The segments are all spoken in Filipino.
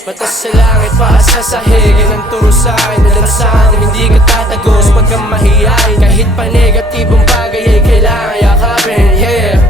Batas sa langit, paasa sa higin ang turo sa'kin, alam sa'kin hindi ka tatagos pag kang mahihain. Kahit pa negatibong bagay ay kailangan yakapin,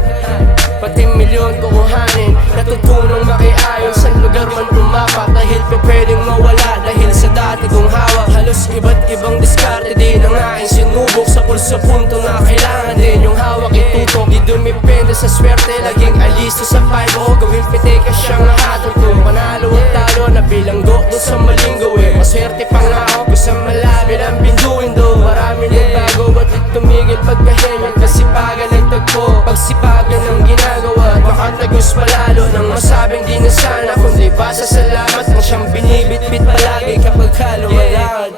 pati milyon kukuhanin, natutunong makiayon sa lugar man umapak. Dahil pa pwedeng mawala dahil sa dati kong hawak. Halos iba't ibang diskarte din ang aking sinubok. Sa pulso punto na kailangan din yung hawak itutok. Di dumipende sa swerte, laging alisto sa 5-0. Gawin pitik ka siyang nahatol kung panalo at talo na bilanggo dun sa maling gawin. Maswerte pa nga ako kung sa malapit ang binduin do. Marami nagbago, ba't di tumigil pagkahingan? Kasipagan ng tagpo, pagsipagan ng ginagawa at makatagos palalo nang masabing di na sana, kundi pasasalamat ang siyang binibitbit palagi kapag kalumalaan.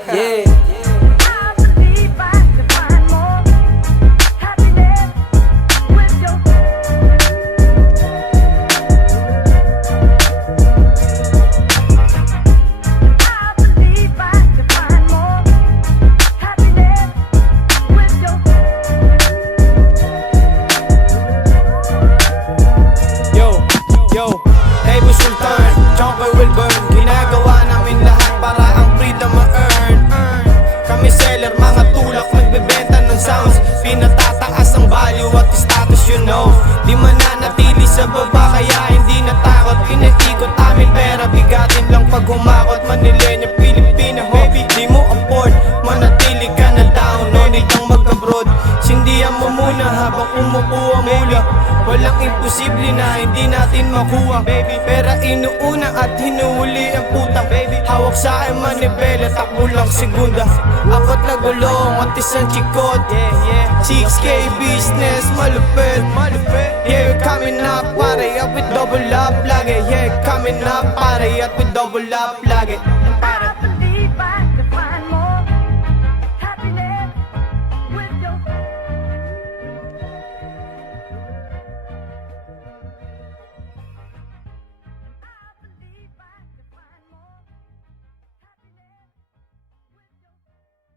Ginagawa namin lahat para ang freedom ma-earn. Kami seller, mga tulak, magbebenta ng sounds. Pinatataas ang value at status, you know. Di mananatili sa baba kaya hindi natakot. Pinatikot amin pera, bigatin lang pag humakot. Manilenya, Pilipina, hobby, di mo afford. Manatili ka na down, no need ang mag-abroad. Sindihan mo muna habang kumukuha mula. Walang imposible na hindi natin makuha. Pera inuuna at hinuhuli ang putang. Hawak sa akin manibela, takbo lang segunda. Apat na gulong at isang chikot. 6K business, malupit. Yeah, coming up, pare, up with double up lagi. Yeah, coming up, pare, up with double up lagi.